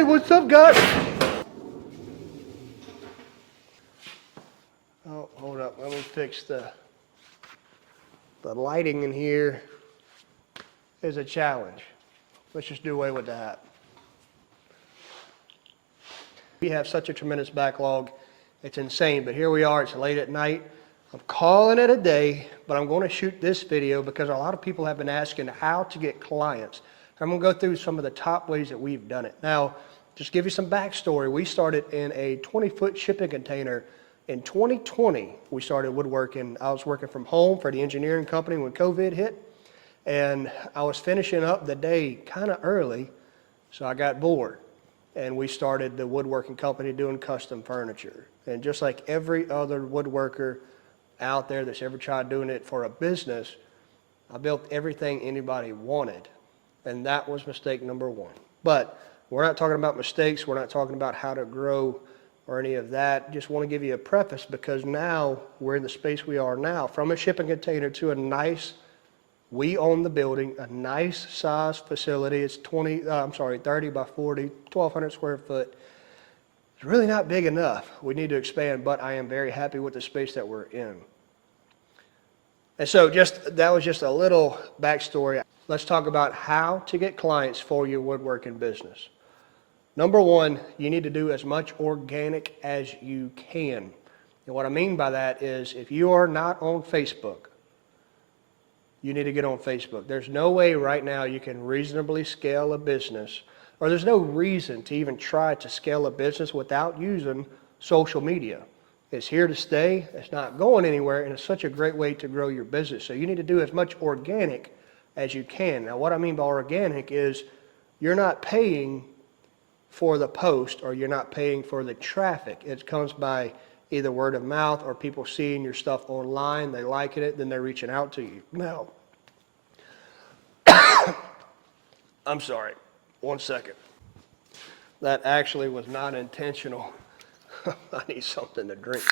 Hey, what's up, guys? Oh, hold up. Let me fix the lighting in here is a challenge. Let's just do away with that. We have such a tremendous backlog. It's insane, but here we are. It's late at night. I'm calling it a day, but I'm going to shoot this video because a lot of people have been asking how to get clients. I'm going to go through some of the top ways that we've done it. Now, just give you some backstory. We started in a 20-foot shipping container. In 2020, we started woodworking. I was working from home for the engineering company when COVID hit, and I was finishing up the day kind of early, so I got bored. And we started the woodworking company doing custom furniture. And just like every other woodworker out there that's ever tried doing it for a business, I built everything anybody wanted. And that was mistake number one. But we're not talking about mistakes. We're not talking about how to grow or any of that. Just want to give you a preface because now we're in the space we are now. From a shipping container to a nice, we own the building, a nice size facility. It's 30 by 40, 1,200 square foot. It's really not big enough. We need to expand, but I am very happy with the space that we're in. And so that was just a little backstory. Let's talk about how to get clients for your woodworking business. Number one, you need to do as much organic as you can. And what I mean by that is if you are not on Facebook, you need to get on Facebook. There's no way right now you can reasonably scale a business, or there's no reason to even try to scale a business without using social media. It's here to stay, it's not going anywhere, and it's such a great way to grow your business. So you need to do as much organic as you can. Now what I mean by organic is you're not paying for the post or you're not paying for the traffic. It comes by either word of mouth or people seeing your stuff online, they liking it, then they're reaching out to you. Now, I'm sorry, 1 second. That actually was not intentional. I need something to drink.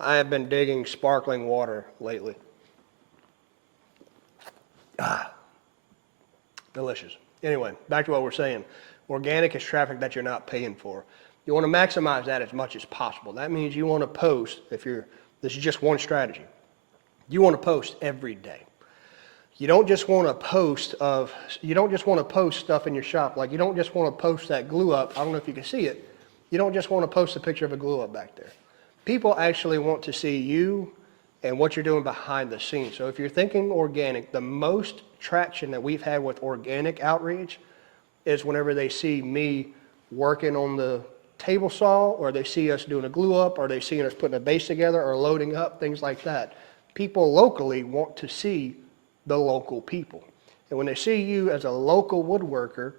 I have been digging sparkling water lately. Delicious. Anyway, back to what we're saying. Organic is traffic that you're not paying for. You want to maximize that as much as possible. That means you want to post, this is just one strategy. You want to post every day. You don't just want to post stuff in your shop. Like you don't just want to post that glue up. I don't know if you can see it. You don't just want to post a picture of a glue up back there. People actually want to see you and what you're doing behind the scenes. So if you're thinking organic, the most traction that we've had with organic outreach is whenever they see me working on the table saw, or they see us doing a glue up, or they see us putting a base together or loading up, things like that. People locally want to see the local people. And when they see you as a local woodworker,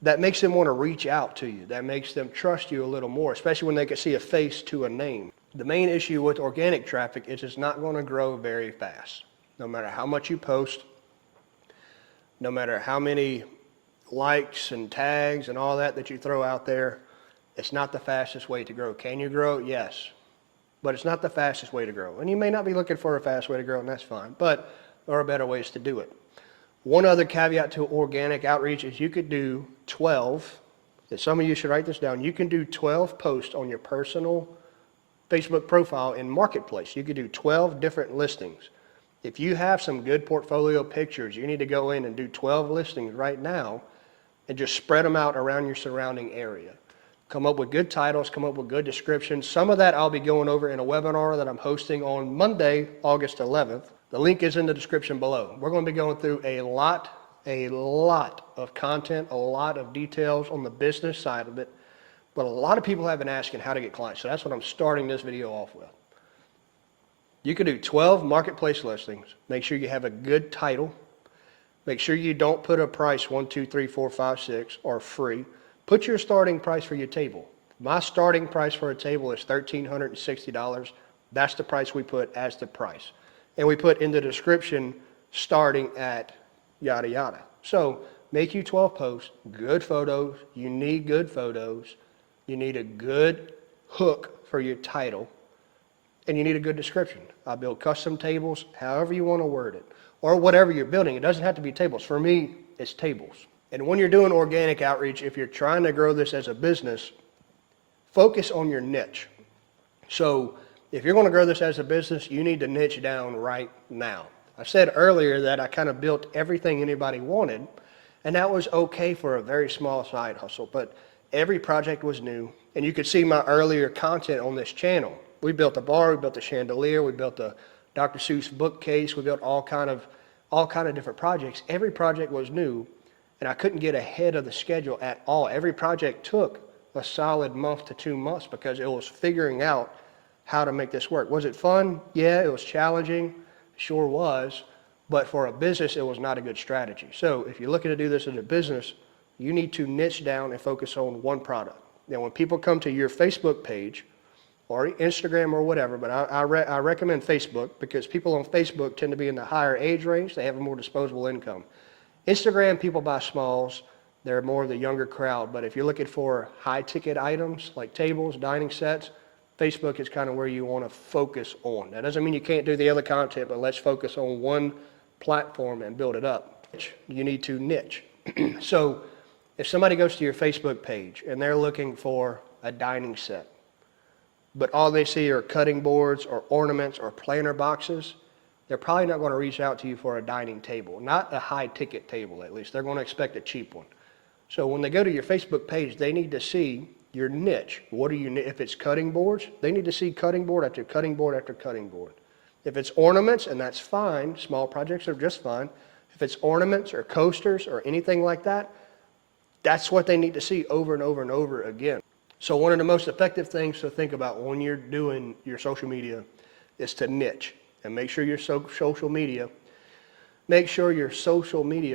that makes them want to reach out to you. That makes them trust you a little more, especially when they can see a face to a name. The main issue with organic traffic is it's not going to grow very fast. No matter how much you post, no matter how many likes and tags and all that you throw out there, it's not the fastest way to grow. Can you grow? Yes. But it's not the fastest way to grow. And you may not be looking for a fast way to grow, and that's fine. But there are better ways to do it. One other caveat to organic outreach is you could do 12, and some of you should write this down, you can do 12 posts on your personal Facebook profile in Marketplace. You could do 12 different listings. If you have some good portfolio pictures, you need to go in and do 12 listings right now and just spread them out around your surrounding area. Come up with good titles, come up with good descriptions. Some of that I'll be going over in a webinar that I'm hosting on Monday, August 11th. The link is in the description below. We're going to be going through a lot of content, a lot of details on the business side of it. But a lot of people have been asking how to get clients. So that's what I'm starting this video off with. You can do 12 marketplace listings. Make sure you have a good title. Make sure you don't put a price 1, 2, 3, 4, 5, 6 or free. Put your starting price for your table. My starting price for a table is $1,360. That's the price we put as the price. And we put in the description starting at yada yada. So make you 12 posts, good photos. You need good photos. You need a good hook for your title. And you need a good description. I build custom tables, however you want to word it. Or whatever you're building. It doesn't have to be tables. For me, it's tables. And when you're doing organic outreach, if you're trying to grow this as a business, focus on your niche. So if you're going to grow this as a business, you need to niche down right now. I said earlier that I kind of built everything anybody wanted, and that was okay for a very small side hustle, but every project was new. And you could see my earlier content on this channel. We built a bar, we built a chandelier, we built a Dr. Seuss bookcase, we built all kind of different projects. Every project was new, and I couldn't get ahead of the schedule at all. Every project took a solid month to 2 months because it was figuring out how to make this work. Was it fun? Yeah, it was challenging. Sure was. But for a business, it was not a good strategy. So if you're looking to do this as a business, you need to niche down and focus on one product. Now, when people come to your Facebook page or Instagram or whatever, but I recommend Facebook because people on Facebook tend to be in the higher age range. They have a more disposable income. Instagram, people buy smalls. They're more of the younger crowd. But if you're looking for high-ticket items like tables, dining sets, Facebook is kind of where you want to focus on. That doesn't mean you can't do the other content, but let's focus on one platform and build it up. You need to niche. So if somebody goes to your Facebook page and they're looking for a dining set, but all they see are cutting boards or ornaments or planter boxes, they're probably not going to reach out to you for a dining table, not a high-ticket table at least. They're going to expect a cheap one. So when they go to your Facebook page, they need to see your niche. What are you? If it's cutting boards, they need to see cutting board after cutting board after cutting board. If it's ornaments, and that's fine, small projects are just fine. If it's ornaments or coasters or anything like that, that's what they need to see over and over and over again. So one of the most effective things to think about when you're doing your social media is to niche and make sure your social media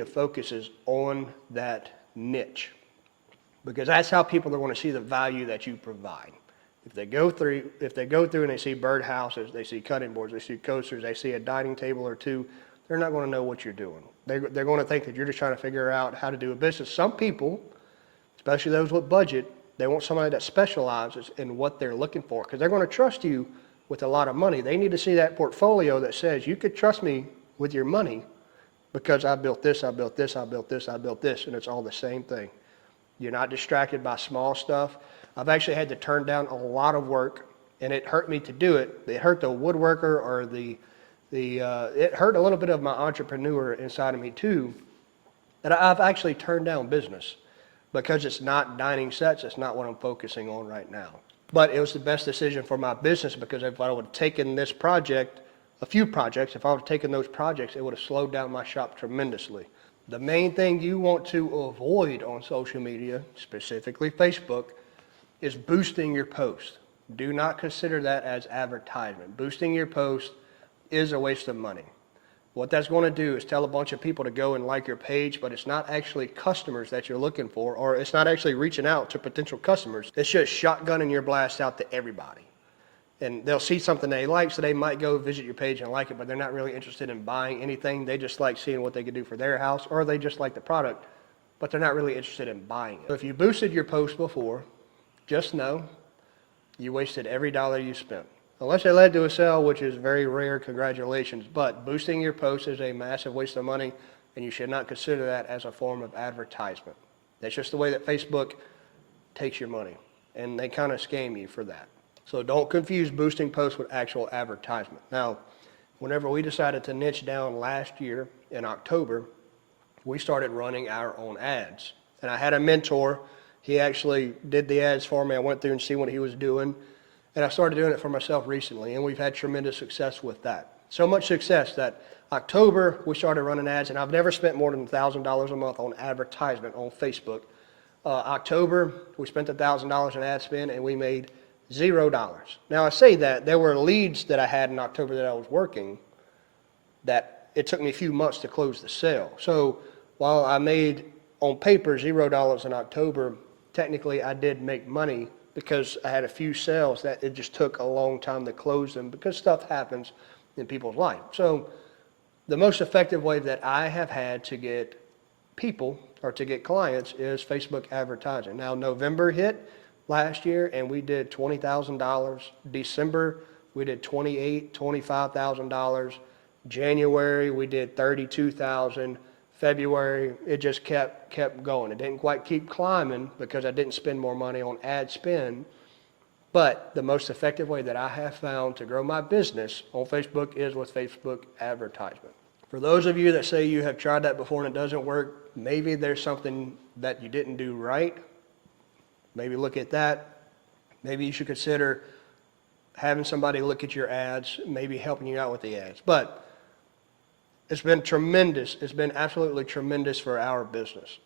focuses on that niche, because that's how people are going to see the value that you provide. If they go through and they see birdhouses, they see cutting boards, they see coasters, they see a dining table or two, they're not going to know what you're doing. They're going to think that you're just trying to figure out how to do a business. Some people, especially those with budget, they want somebody that specializes in what they're looking for because they're going to trust you with a lot of money. They need to see that portfolio that says you could trust me with your money because I built this, I built this, I built this, I built this, and it's all the same thing. You're not distracted by small stuff. I've actually had to turn down a lot of work, and it hurt me to do it. It hurt the woodworker or it hurt a little bit of my entrepreneur inside of me too, that I've actually turned down business because it's not dining sets. It's not what I'm focusing on right now. But it was the best decision for my business because if I would have taken this project, a few projects, if I would have taken those projects, it would have slowed down my shop tremendously. The main thing you want to avoid on social media, specifically Facebook, is boosting your post. Do not consider that as advertisement. Boosting your post is a waste of money. What that's going to do is tell a bunch of people to go and like your page, but it's not actually customers that you're looking for, or it's not actually reaching out to potential customers. It's just shotgunning your blast out to everybody. And they'll see something they like, so they might go visit your page and like it, but they're not really interested in buying anything. They just like seeing what they can do for their house, or they just like the product, but they're not really interested in buying it. So if you boosted your post before, just know you wasted every dollar you spent. Unless it led to a sale, which is very rare, congratulations. But boosting your post is a massive waste of money, and you should not consider that as a form of advertisement. That's just the way that Facebook takes your money, and they kind of scam you for that. So don't confuse boosting posts with actual advertisement. Now, whenever we decided to niche down last year in October, we started running our own ads. And I had a mentor. He actually did the ads for me. I went through and see what he was doing. And I started doing it for myself recently, and we've had tremendous success with that. So much success that October, we started running ads, and I've never spent more than $1,000 a month on advertisement on Facebook. October, we spent $1,000 in ad spend, and we made $0. Now, I say that there were leads that I had in October that I was working that it took me a few months to close the sale. So while I made, on paper, $0 in October, technically I did make money because I had a few sales that it just took a long time to close them because stuff happens in people's life. So the most effective way that I have had to get people or to get clients is Facebook advertising. Now, November hit last year and we did $20,000. December, we did $25,000. January, we did $32,000. February, it just kept going. It didn't quite keep climbing because I didn't spend more money on ad spend. But the most effective way that I have found to grow my business on Facebook is with Facebook advertisement. For those of you that say you have tried that before and it doesn't work, maybe there's something that you didn't do right. Maybe look at that. Maybe you should consider having somebody look at your ads, maybe helping you out with the ads. But it's been tremendous. It's been absolutely tremendous for our business.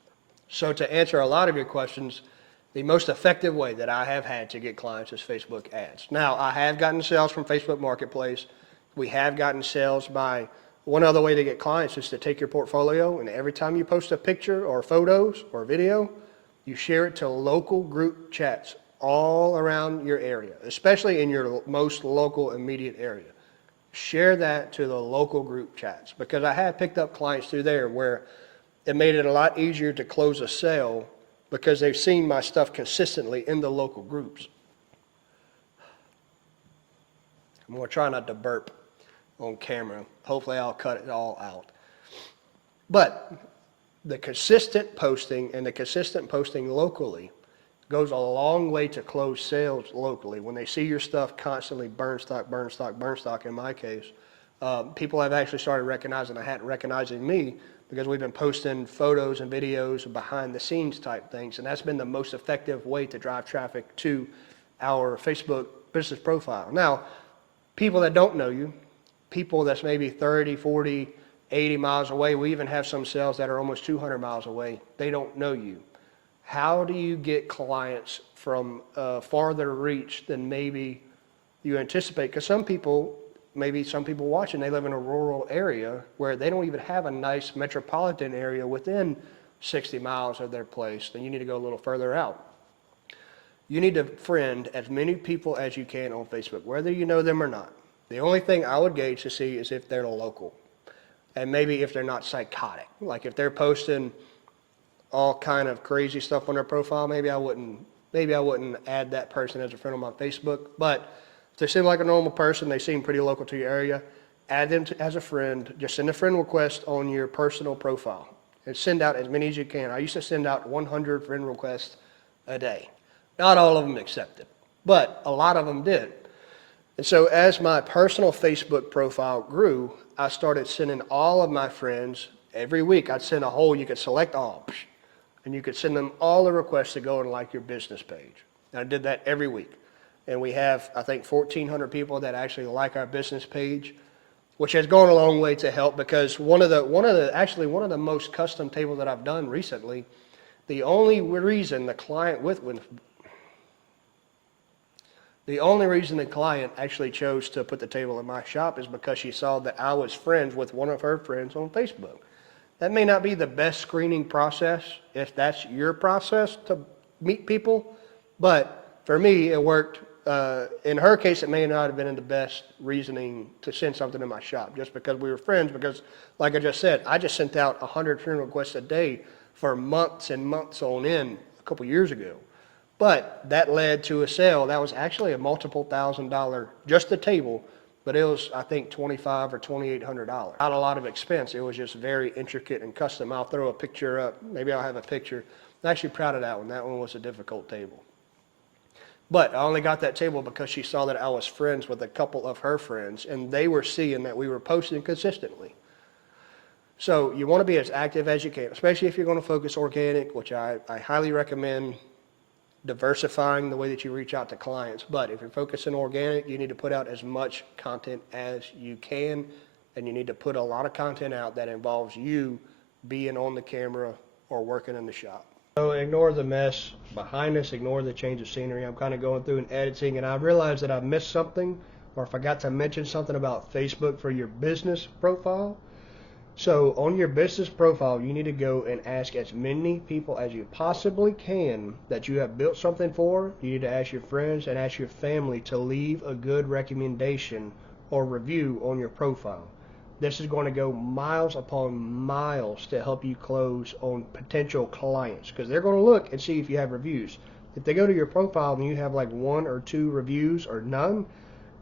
So to answer a lot of your questions, the most effective way that I have had to get clients is Facebook ads. Now, I have gotten sales from Facebook Marketplace. We have gotten sales by, one other way to get clients is to take your portfolio, and every time you post a picture or photos or video, you share it to local group chats all around your area, especially in your most local immediate area. Share that to the local group chats, because I have picked up clients through there where it made it a lot easier to close a sale because they've seen my stuff consistently in the local groups. I'm going to try not to burp on camera. Hopefully I'll cut it all out. But the consistent posting and the consistent posting locally goes a long way to close sales locally. When they see your stuff constantly burn stock, in my case, people have actually started recognizing me because we've been posting photos and videos, behind the scenes type things. And that's been the most effective way to drive traffic to our Facebook business profile. Now, people that don't know you, people that's maybe 30, 40, 80 miles away, we even have some sales that are almost 200 miles away, they don't know you. How do you get clients from farther reach than maybe you anticipate? Because some people watching, they live in a rural area where they don't even have a nice metropolitan area within 60 miles of their place. Then you need to go a little further out. You need to friend as many people as you can on Facebook, whether you know them or not. The only thing I would gauge to see is if they're local, and maybe if they're not psychotic. Like if they're posting all kind of crazy stuff on their profile, maybe I wouldn't add that person as a friend on my Facebook. But if they seem like a normal person, they seem pretty local to your area, add them as a friend. Just send a friend request on your personal profile and send out as many as you can. I used to send out 100 friend requests a day. Not all of them accepted, but a lot of them did. And so as my personal Facebook profile grew, I started sending all of my friends every week. I'd send you could select all, and you could send them all the requests to go and like your business page. And I did that every week. And we have, I think, 1,400 people that actually like our business page, which has gone a long way to help, because one of the most custom tables that I've done recently, the only reason the client actually chose to put the table in my shop is because she saw that I was friends with one of her friends on Facebook. That may not be the best screening process if that's your process to meet people, but for me it worked. In her case, it may not have been the best reasoning to send something to my shop just because we were friends, because like I just said, I just sent out 100 friend requests a day for months and months on end a couple years ago. But that led to a sale. That was actually a multiple $1,000, just the table, but it was, I think, $2,500 or $2,800. Not a lot of expense. It was just very intricate and custom. I'll throw a picture up. Maybe I'll have a picture. I'm actually proud of that one. That one was a difficult table. But I only got that table because she saw that I was friends with a couple of her friends, and they were seeing that we were posting consistently. So you want to be as active as you can, especially if you're going to focus organic, which I highly recommend diversifying the way that you reach out to clients. But if you're focusing organic, you need to put out as much content as you can, and you need to put a lot of content out that involves you being on the camera or working in the shop. So ignore the mess behind us, ignore the change of scenery. I'm kind of going through and editing, and I realized that I missed something, or forgot to mention something about Facebook for your business profile. So on your business profile, you need to go and ask as many people as you possibly can that you have built something for. You need to ask your friends and ask your family to leave a good recommendation or review on your profile. This is going to go miles upon miles to help you close on potential clients, because they're going to look and see if you have reviews. If they go to your profile and you have like 1 or 2 reviews or none,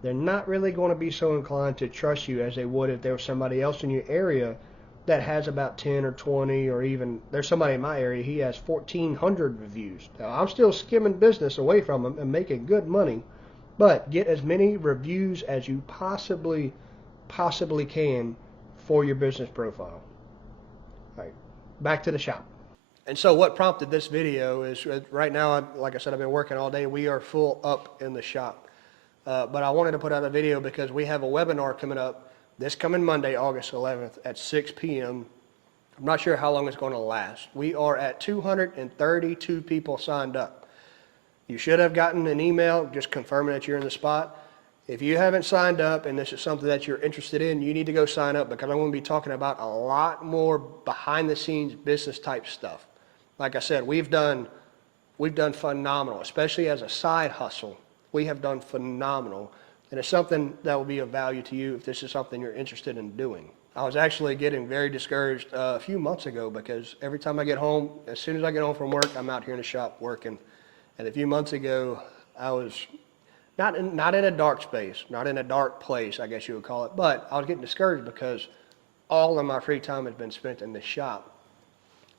they're not really going to be so inclined to trust you as they would if there was somebody else in your area that has about 10 or 20, or even there's somebody in my area, he has 1,400 reviews. Now, I'm still skimming business away from him and making good money, but get as many reviews as you possibly can for your business profile. All right, back to the shop. And so what prompted this video is right now, like I said, I've been working all day. We are full up in the shop. But I wanted to put out a video because we have a webinar coming up this coming Monday, August 11th at 6 p.m. I'm not sure how long it's going to last. We are at 232 people signed up. You should have gotten an email just confirming that you're in the spot. If you haven't signed up and this is something that you're interested in, you need to go sign up, because I'm going to be talking about a lot more behind the scenes business type stuff. Like I said, we've done phenomenal, especially as a side hustle. We have done phenomenal, and it's something that will be of value to you if this is something you're interested in doing. I was actually getting very discouraged a few months ago, because every time I get home, as soon as I get home from work, I'm out here in the shop working. And a few months ago, I was not in a dark space, not in a dark place, I guess you would call it, but I was getting discouraged because all of my free time has been spent in the shop.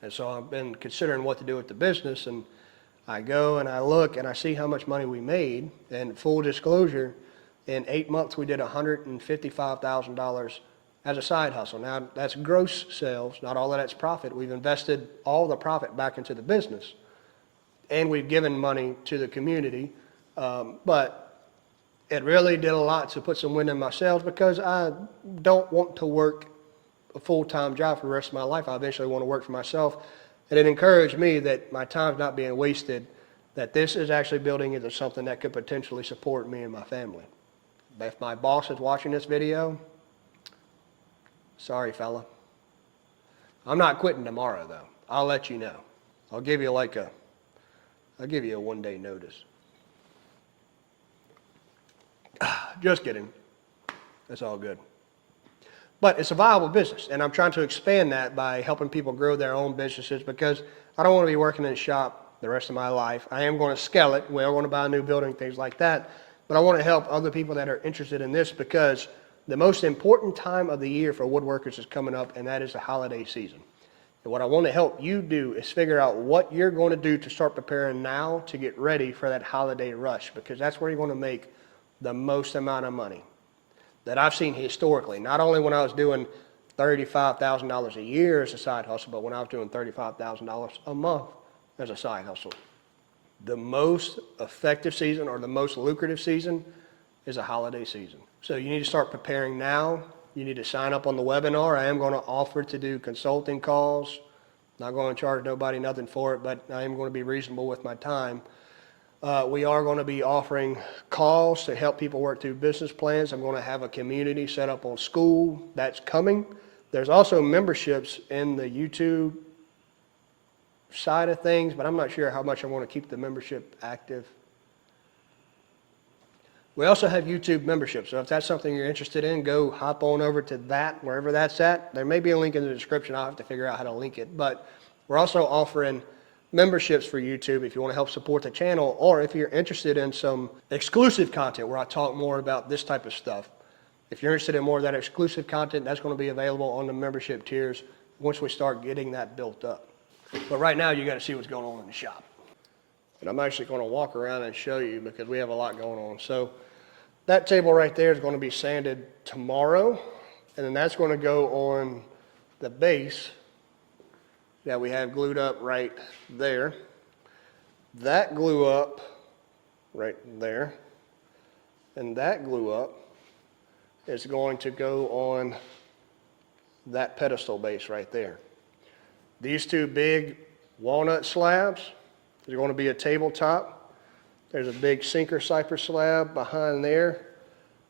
And so I've been considering what to do with the business, and I go and I look and I see how much money we made. And full disclosure, in 8 months we did $155,000 as a side hustle. Now that's gross sales, not all of that's profit. We've invested all the profit back into the business, and we've given money to the community. But it really did a lot to put some wind in my sails, because I don't want to work a full-time job for the rest of my life. I eventually want to work for myself. And it encouraged me that my time's not being wasted, that this is actually building into something that could potentially support me and my family. If my boss is watching this video, sorry, fella. I'm not quitting tomorrow, though. I'll let you know. I'll give you a 1-day notice. Just kidding. That's all good. But it's a viable business, and I'm trying to expand that by helping people grow their own businesses, because I don't want to be working in a shop the rest of my life. I am going to scale it. We are going to buy a new building, things like that. But I want to help other people that are interested in this, because the most important time of the year for woodworkers is coming up, and that is the holiday season. And what I want to help you do is figure out what you're going to do to start preparing now to get ready for that holiday rush, because that's where you're going to make the most amount of money that I've seen historically. Not only when I was doing $35,000 a year as a side hustle, but when I was doing $35,000 a month as a side hustle. The most effective season, or the most lucrative season, is a holiday season. So you need to start preparing now. You need to sign up on the webinar. I am going to offer to do consulting calls. Not going to charge nobody nothing for it, but I am going to be reasonable with my time. We are going to be offering calls to help people work through business plans. I'm going to have a community set up on Skool. That's coming. There's also memberships in the YouTube side of things, but I'm not sure how much I want to keep the membership active. We also have YouTube memberships, so if that's something you're interested in, go hop on over to that, wherever that's at. There may be a link in the description. I'll have to figure out how to link it. But we're also offering memberships for YouTube if you want to help support the channel, or if you're interested in some exclusive content where I talk more about this type of stuff. If you're interested in more of that exclusive content, that's going to be available on the membership tiers once we start getting that built up. But right now, you got to see what's going on in the shop. And I'm actually going to walk around and show you, because we have a lot going on. So that table right there is going to be sanded tomorrow, and then that's going to go on the base that we have glued up right there. That glue up right there, and that glue up is going to go on that pedestal base right there. These two big walnut slabs is going to be a tabletop. There's a big sinker cypress slab behind there.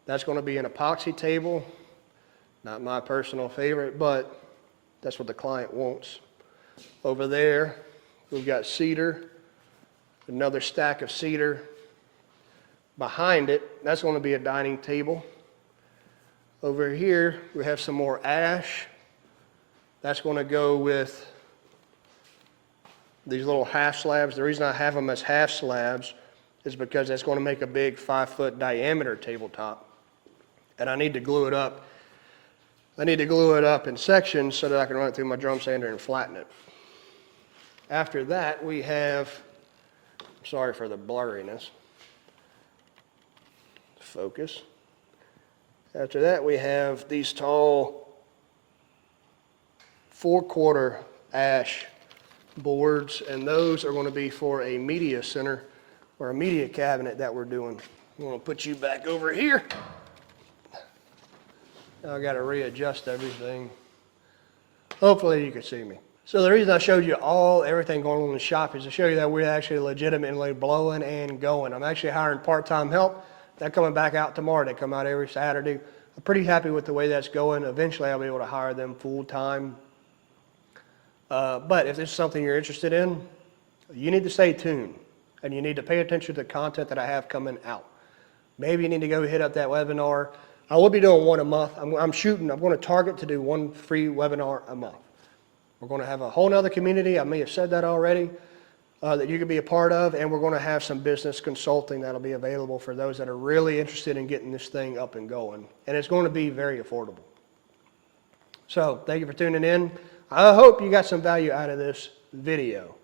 That's going to be an epoxy table. Not my personal favorite, but that's what the client wants. Over there, we've got cedar, another stack of cedar. Behind it, that's going to be a dining table. Over here, we have some more ash. That's going to go with these little half slabs. The reason I have them as half slabs is because that's going to make a big 5-foot diameter tabletop. And I need to glue it up I need to glue it up in sections so that I can run it through my drum sander and flatten it. After that, we have, sorry for the blurriness, focus. After that, we have these tall 4/4 ash boards, and those are going to be for a media center or a media cabinet that we're doing. I'm going to put you back over here. Now I got to readjust everything. Hopefully you can see me. So the reason I showed you everything going on in the shop is to show you that we're actually legitimately blowing and going. I'm actually hiring part-time help. They're coming back out tomorrow. They come out every Saturday. I'm pretty happy with the way that's going. Eventually I'll be able to hire them full-time. But if this is something you're interested in, you need to stay tuned and you need to pay attention to the content that I have coming out. Maybe you need to go hit up that webinar. I will be doing one a month. I'm going to target to do one free webinar a month. We're going to have a whole nother community. I may have said that already, that you can be a part of, and we're going to have some business consulting that'll be available for those that are really interested in getting this thing up and going. And it's going to be very affordable. So thank you for tuning in. I hope you got some value out of this video.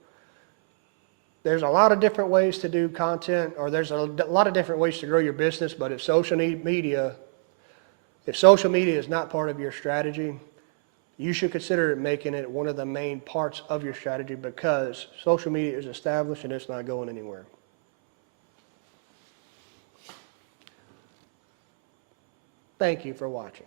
There's a lot of different ways to do content, or there's a lot of different ways to grow your business, but if social media is not part of your strategy, you should consider making it one of the main parts of your strategy, because social media is established and it's not going anywhere. Thank you for watching.